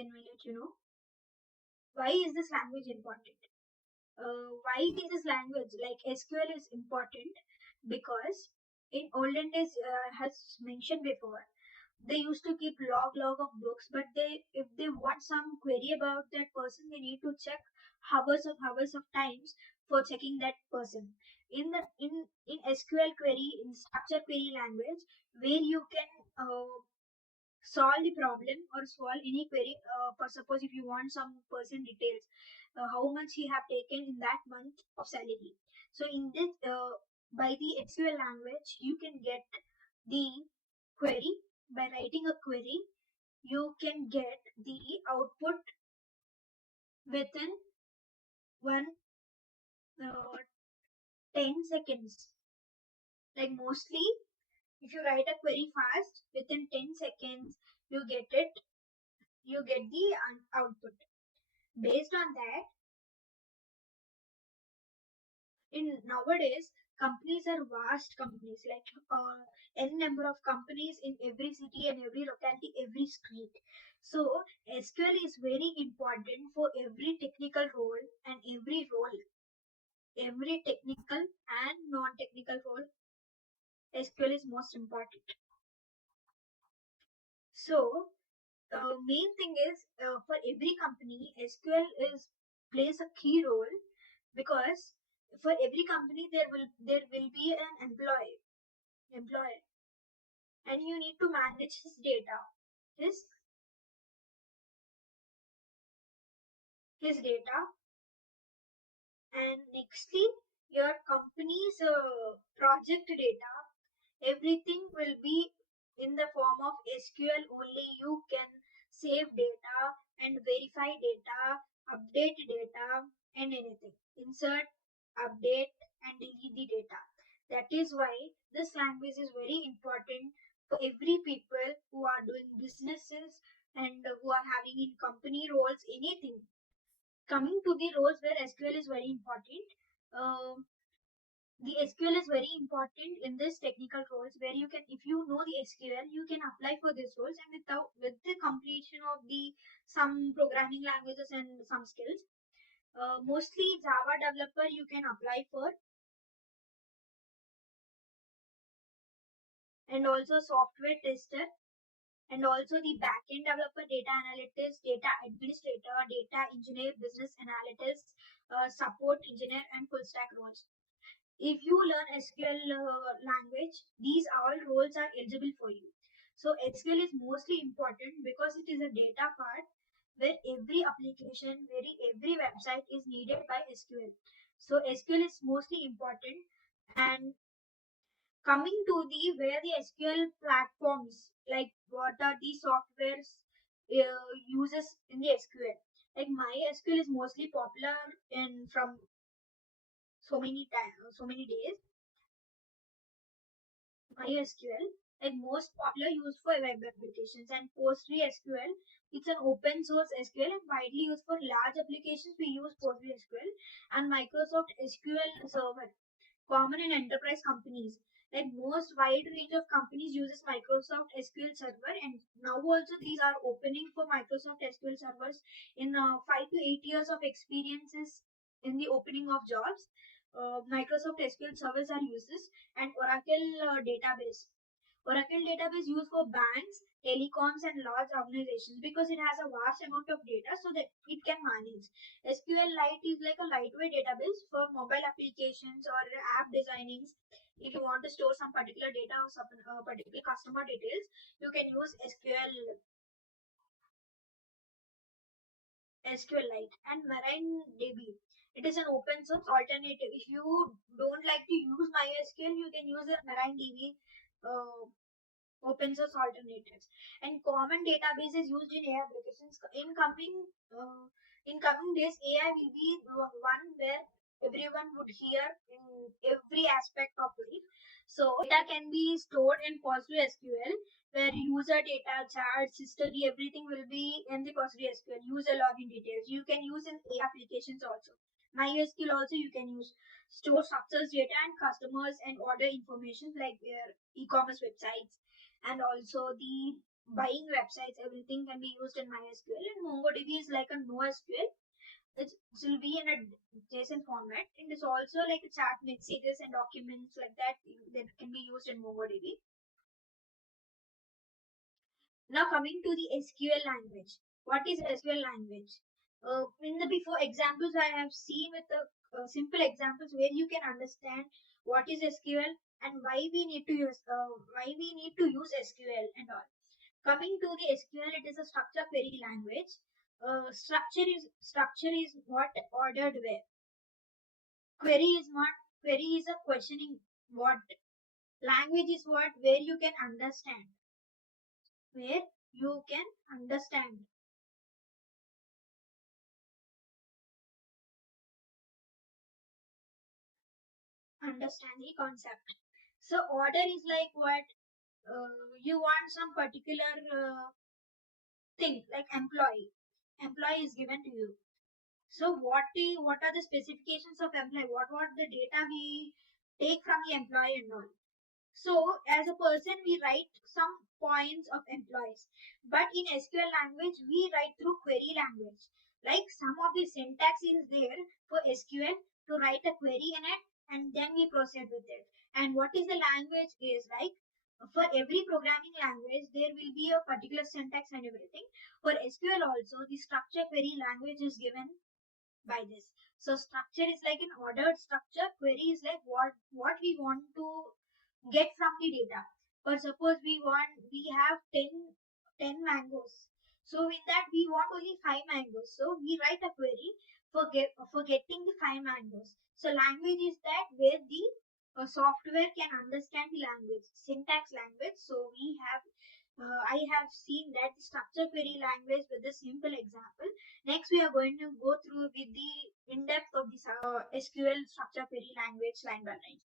then we'll let you know. Why is this language important? Why is this language like SQL is important? Because in olden days, has mentioned before, they used to keep log of books, but they if they want some query about that person, they need to check hours of times for checking that person. In SQL query, in structure query language, where you can solve the problem or solve any query, for suppose if you want some person details, how much he have taken in that month of salary. So in this, by the SQL language, you can get the query. By writing a query, you can get the output within one, 10 seconds. Like mostly, if you write a query fast, within 10 seconds you get it, you get the output. Based on that, in nowadays, companies are vast companies, like n number of companies in every city and every locality, every street. So SQL is very important for every technical role and every technical and non-technical role. SQL is most important. So main thing is, for every company, SQL is plays a key role, because for every company there will be an employer, and you need to manage his his data. And nextly, your company's project data, everything will be in the form of SQL. Only you can save data and verify data, update data, and anything. Insert, update, and delete the data. That is why this language is very important for every people who are doing businesses and who are having in company roles, anything. Coming to the roles where SQL is very important, uh, the SQL is very important in this technical roles, where you can, if you know the SQL, you can apply for these roles, and with the completion of the some programming languages and some skills, mostly Java developer you can apply for, and also software tester, and also the backend developer, data analyst, data administrator, data engineer, business analyst, support engineer, and full stack roles. If you learn SQL language, these all roles are eligible for you. So SQL is mostly important because it is a data part where every application, every website is needed by SQL. So SQL is mostly important. And coming to the where the SQL platforms, like what are the softwares uses in the SQL. Like MySQL is mostly popular in from so many days. MySQL, like most popular used for web applications, and PostgreSQL, it's an open source SQL and widely used for large applications. We use PostgreSQL, and Microsoft SQL Server, common in enterprise companies. Like most wide range of companies uses Microsoft SQL Server, and now also these are opening for Microsoft SQL servers in 5 to 8 years of experiences in the opening of jobs. Microsoft SQL servers are uses, and Oracle database. Oracle database used for banks, telecoms, and large organizations because it has a vast amount of data so that it can manage. SQLite is like a lightweight database for mobile applications or app designings. If you want to store some particular data or some particular customer details, you can use SQLite. And MarineDB. It is an open source alternative. If you don't like to use MySQL, you can use a MarineDB open source alternatives. And common databases used in AI applications. In coming days, AI will be the one where everyone would hear in every aspect of life. So data can be stored in PostgreSQL, where user data, charts, history, everything will be in the PostgreSQL. User login details you can use in AI applications also. MySQL also you can use, store structures data and customers and order information like their e-commerce websites, and also the buying websites, everything can be used in MySQL, and MongoDB is like a NoSQL. It will be in a JSON format, and it's also like a chat messages and documents like that can be used in MongoDB. Now coming to the SQL language. What is SQL language? In the before examples I have seen with the simple examples where you can understand what is SQL and why we need to use SQL and all. Coming to the SQL, it is a structure query language. Structure is what ordered where. Query is not query is a questioning what. Language is what where you can understand. Where you can understand the concept. So order is like what you want some particular thing like employee. Employee is given to you. So what are the specifications of employee? What the data we take from the employee and all. So as a person, we write some points of employees. But in SQL language, we write through query language. Like some of the syntax is there for SQL to write a query in it, and then we proceed with it. And what is the language is like for every programming language, there will be a particular syntax and everything. For SQL also, the structure query language is given by this. So structure is like an ordered structure. Query is like what we want to get from the data. For suppose we have 10 mangoes. So in that we want only 5 mangoes. So we write a query for getting the 5 mangoes. So language is that where the software can understand the language, syntax language. So I have seen that structure query language with a simple example. Next, we are going to go through with the in-depth of the SQL structure query language line by line.